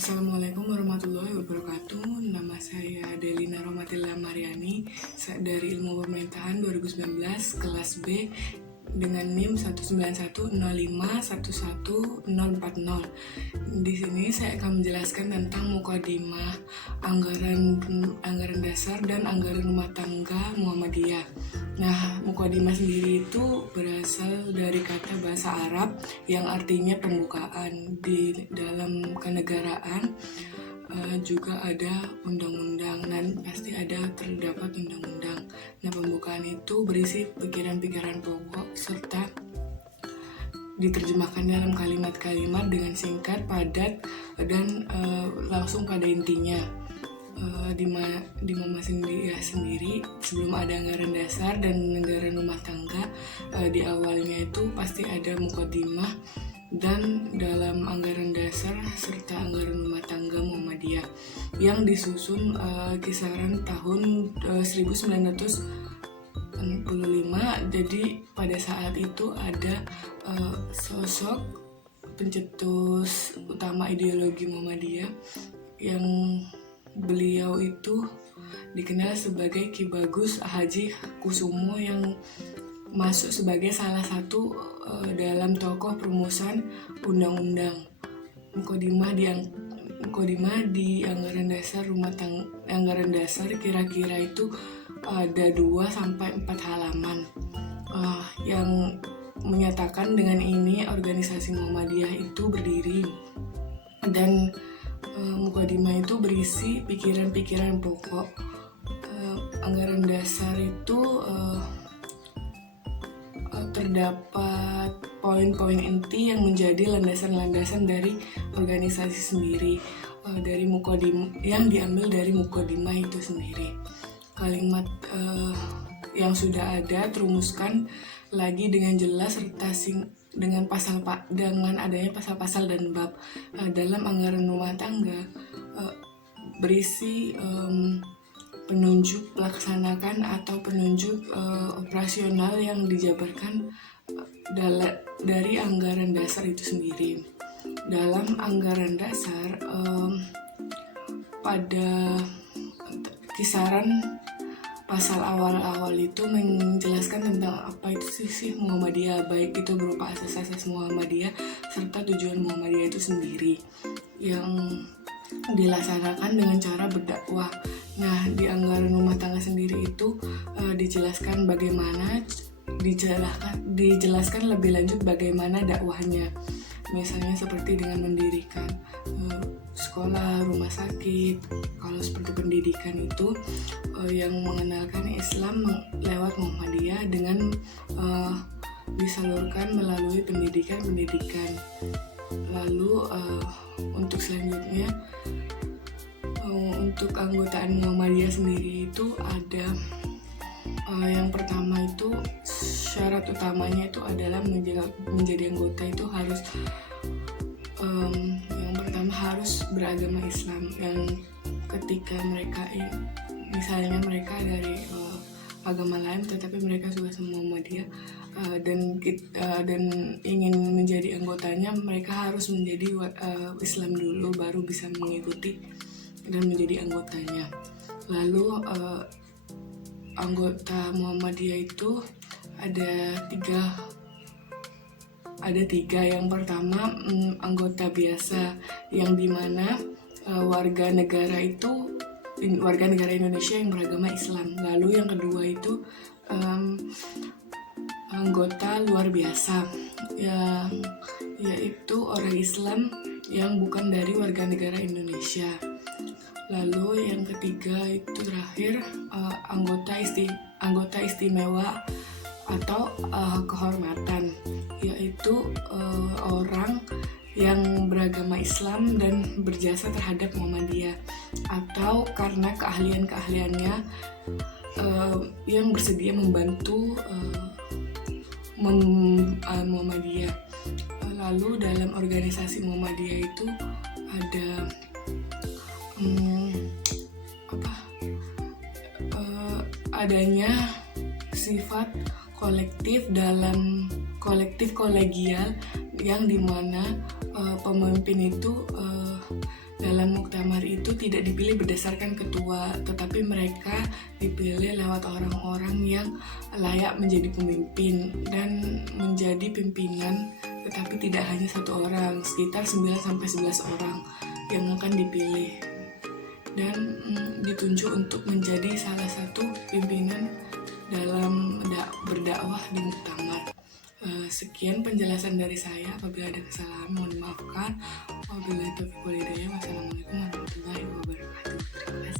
Assalamualaikum warahmatullahi wabarakatuh. Nama saya Delina Romatilla Mariani dari Ilmu Pemerintahan 2019 kelas B dengan NIM 19105111040. Di sini saya akan menjelaskan tentang mukadimah, anggaran dasar dan anggaran rumah tangga Muhammadiyah. Nah, mukadimah sendiri itu berasal dari kata bahasa Arab yang artinya pembukaan. Di dalam kenegaraan juga ada undang-undang dan pasti terdapat undang-undang. Nah, pembukaan itu berisi pikiran-pikiran pokok serta diterjemahkan dalam kalimat-kalimat dengan singkat, padat, dan langsung pada intinya. Di Muhammadiyah sendiri sebelum ada anggaran dasar dan anggaran rumah tangga, di awalnya itu pasti ada mukadimah dan dalam anggaran dasar serta anggaran rumah tangga Muhammadiyah yang disusun kisaran tahun 1945. Jadi pada saat itu ada sosok pencetus utama ideologi Muhammadiyah yang beliau itu dikenal sebagai Ki Bagus Haji Kusumo yang masuk sebagai salah satu dalam tokoh perumusan undang-undang mukadimah di anggaran dasar anggaran dasar kira-kira itu ada 2-4 halaman yang menyatakan dengan ini organisasi Muhammadiyah itu berdiri. Dan mukadimah itu berisi pikiran-pikiran pokok. Anggaran dasar itu terdapat poin-poin inti yang menjadi landasan-landasan dari organisasi sendiri, dari mukadimah yang diambil dari mukadimah itu sendiri. Kalimat yang sudah ada terumuskan lagi dengan jelas serta dengan adanya pasal-pasal dan bab. Dalam anggaran rumah tangga berisi penunjuk pelaksanakan atau penunjuk operasional yang dijabarkan dari anggaran dasar itu sendiri. Dalam anggaran dasar pada kisaran pasal awal-awal itu menjelaskan tentang apa itu sih Muhammadiyah, baik itu berupa asas-asas Muhammadiyah serta tujuan Muhammadiyah itu sendiri yang dilaksanakan dengan cara berdakwah. Nah, di anggaran rumah tangga sendiri itu dijelaskan lebih lanjut bagaimana dakwahnya. Misalnya seperti dengan mendirikan sekolah, rumah sakit. Kalau seperti pendidikan itu yang mengenalkan Islam lewat Muhammadiyah dengan disalurkan melalui pendidikan. Lalu untuk selanjutnya untuk anggotaan Muhammadiyah sendiri itu ada yang pertama itu syarat utamanya itu adalah menjadi anggota itu harus yang pertama harus beragama Islam, yang ketika mereka misalnya mereka dari agama lain tetapi mereka suka sama Muhammadiyah dan ingin menjadi anggotanya, mereka harus menjadi Islam dulu baru bisa mengikuti dan menjadi anggotanya. Lalu anggota Muhammadiyah itu ada tiga. Yang pertama anggota biasa, yang dimana warga negara Indonesia yang beragama Islam. Lalu yang kedua itu anggota luar biasa, yaitu orang Islam yang bukan dari warga negara Indonesia. Lalu yang ketiga itu terakhir anggota istimewa atau kehormatan, yaitu orang yang beragama Islam dan berjasa terhadap Muhammadiyah atau karena keahliannya yang bersedia membantu Muhammadiyah. Lalu dalam organisasi Muhammadiyah itu ada adanya sifat kolektif dalam kolektif kolegial yang dimana pemimpin itu dalam muktamar itu tidak dipilih berdasarkan ketua, tetapi mereka dipilih lewat orang-orang yang layak menjadi pemimpin dan menjadi pimpinan, tetapi tidak hanya satu orang, sekitar 9-11 orang yang akan dipilih dan ditunjuk untuk menjadi salah satu pimpinan dalam berdakwah di muktamar. Sekian penjelasan dari saya. Apabila ada kesalahan mohon dimaafkan. Wabillahi taufiq wal hidayah. Wassalamualaikum warahmatullahi wabarakatuh. Terima kasih.